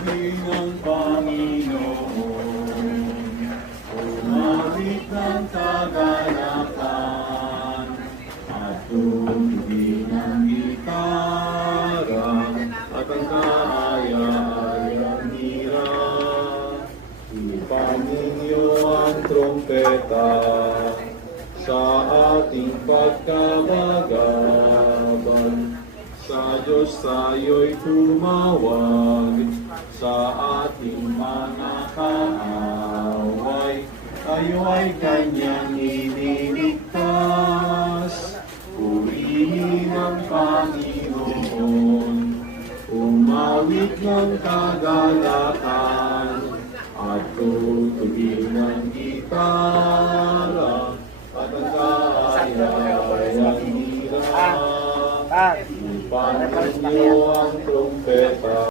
tubig ng Panginoon, umawit ng kagalakan, at tugtugin ng gitara, at ang kaaya-ayang hira. Ipaninyo ang trompeta sa ating pagkabagabag. Sa Diyos tayo'y tumawag, sa ating mga kaaway, tayo ay Kanyang iniligtas. Purihin ang Panginoon, umawit ng kagalakan, at tutugin ng gitara, at ang kaaya-ayang hira. Ipaninyo ang trompeta